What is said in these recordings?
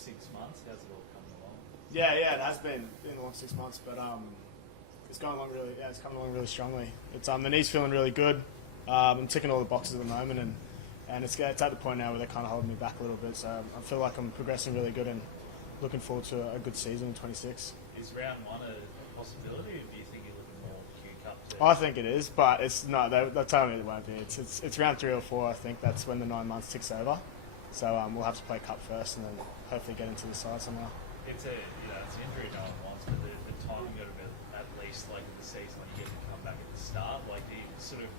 6 months. How's it all coming along? Yeah, it has been a long 6 months, but it's going along really. Yeah, it's coming along really strongly. It's the knee's feeling really good. I'm ticking all the boxes at the moment, and it's at the point now where they're kind of holding me back a little bit. So I feel like I'm progressing really good and looking forward to a good season in 26. Is round one a possibility, or do you think you're looking more Q Cup? I think it is, but it's no. They're telling me it won't be. It's round 3 or 4. I think that's when the 9 months ticks over. So we'll have to play cup first, and then hopefully get into the side somehow. It's it's an injury no one wants, but the timing got to be at least like in the season when you get to come back at the start. Like, do you sort of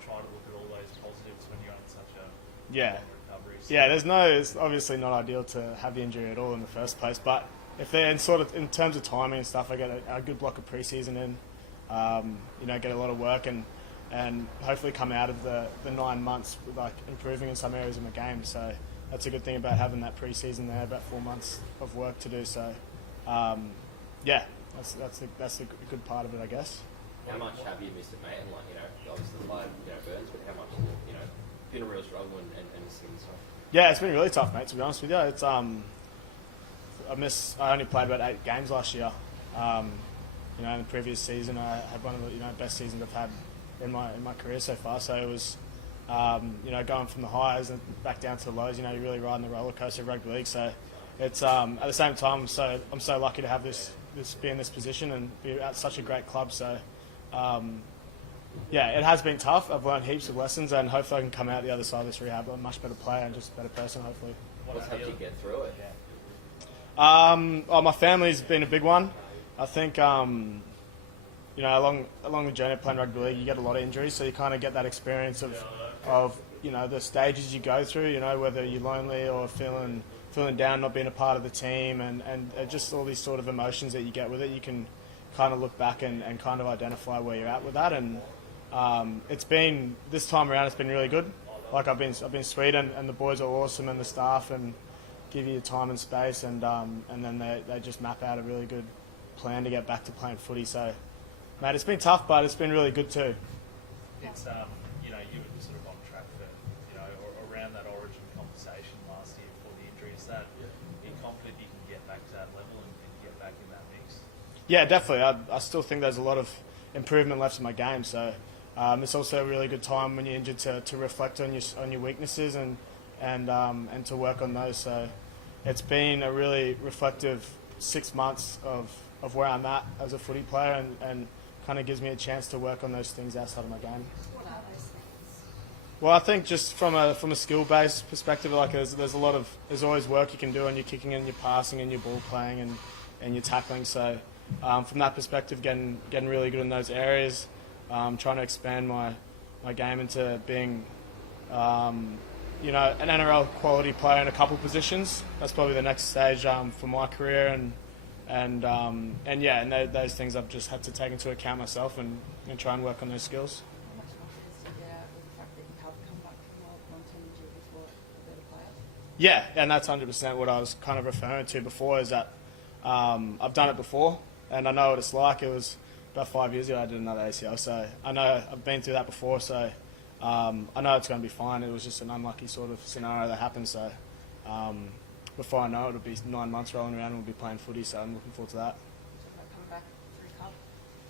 try to look at all those positives when you're on such a long recovery? So Yeah, it's obviously not ideal to have the injury at all in the first place, but if they're in terms of timing and stuff, I get a good block of preseason in, get a lot of work and hopefully come out of the 9 months with like improving in some areas of my game. So that's a good thing about having that preseason there, about 4 months of work to do. So that's a good part of it, I guess. How much have you missed it, mate? And obviously the blood, burns, but how much, been a real struggle and missing stuff? Yeah, it's been really tough, mate. To be honest with you, it's I only played about 8 games last year. In the previous season, I had one of the best seasons I've had in my career so far. So it was going from the highs and back down to the lows. You're really riding the roller coaster of rugby league. So it's at the same time, I'm so lucky to have this be in this position and be at such a great club. So it has been tough. I've learned heaps of lessons, and hopefully I can come out the other side of this rehab a much better player and just a better person, hopefully. What's helped you get through it? My family's been a big one. I think, along the journey of playing rugby league, you get a lot of injuries, so you kind of get that experience of the stages you go through, whether you're lonely or feeling down, not being a part of the team, and just all these sort of emotions that you get with it. You can kind of look back and kind of identify where you're at with that, and it's been, this time around, it's been really good. Like I've been sweet, and the boys are awesome, and the staff, and give you the time and space, and then they just map out a really good plan to get back to playing footy. So, mate, it's been tough, but it's been really good too. It's you were sort of on track for around that Origin conversation last year before the injury. Is that you're confident you can get back to that level and get back in that mix? Yeah, definitely. I still think there's a lot of improvement left in my game. So it's also a really good time when you're injured to reflect on your weaknesses and to work on those. So it's been a really reflective 6 months of where I'm at as a footy player, and kind of gives me a chance to work on those things outside of my game. What are those things? Well, I think just from a skill-based perspective, like there's always work you can do on your kicking and your passing and your ball playing and your tackling. So from that perspective, getting really good in those areas, trying to expand my game into being an NRL quality player in a couple positions. That's probably the next stage for my career, and those things I've just had to take into account myself and try and work on those skills. How much confidence do you get out with the fact that you have come back from a long-term injury before a better player? Yeah, and that's 100% what I was kind of referring to before, is that I've done it before, and I know what it's like. It was about 5 years ago I did another ACL, so I know I've been through that before, so I know it's going to be fine. It was just an unlucky sort of scenario that happened, so before I know it, it'll be 9 months rolling around and we'll be playing footy, so I'm looking forward to that. So if I come back through Cup,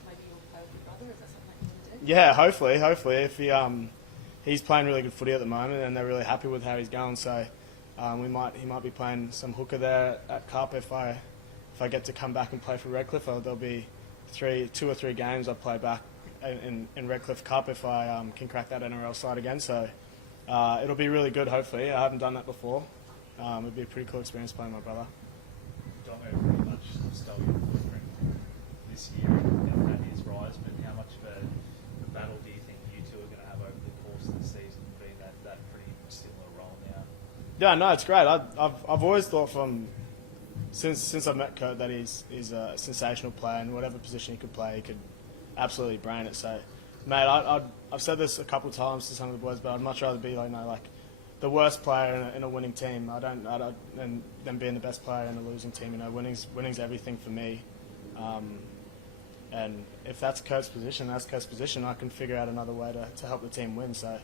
maybe you'll play with your brother? Is that something you want to do? Yeah, hopefully. If he's playing really good footy at the moment, and they're really happy with how he's going, so he might be playing some hooker there at Cup. If I get to come back and play for Redcliffe, there'll be 2 or 3 games I'll play back in Redcliffe Cup if I can crack that NRL side again. So it'll be really good, hopefully. I haven't done that before. It'll be a pretty cool experience playing my brother. Domo pretty much stole your footprint this year and had his rise, but how much of a battle do you think you two are going to have over the course of the season, being that pretty similar role now? Yeah, no, it's great. I've always thought since I've met Kurt that he's a sensational player, and whatever position he could play, he could absolutely brain it. So, mate, I've said this a couple of times to some of the boys, but I'd much rather be like the worst player in a winning team. Than being the best player in a losing team. Winning's everything for me. And if that's Kurt's position, that's Kurt's position. I can figure out another way to help the team win. So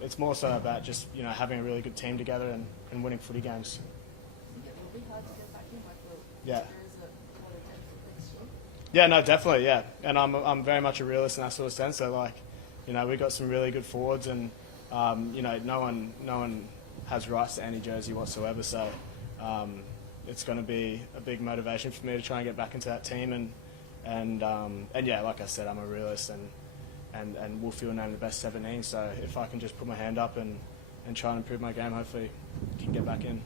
it's more so about just having a really good team together and winning footy games. Yeah. There is a lot of depth at next year. Yeah, no, definitely, yeah. And I'm very much a realist in that sort of sense. So, like, you know, we've got some really good forwards, and you know, no one has rights to any jersey whatsoever. So, it's going to be a big motivation for me to try and get back into that team. And yeah, like I said, I'm a realist, and Wolfie will name the best 17. So, if I can just put my hand up and try and improve my game, hopefully, can get back in.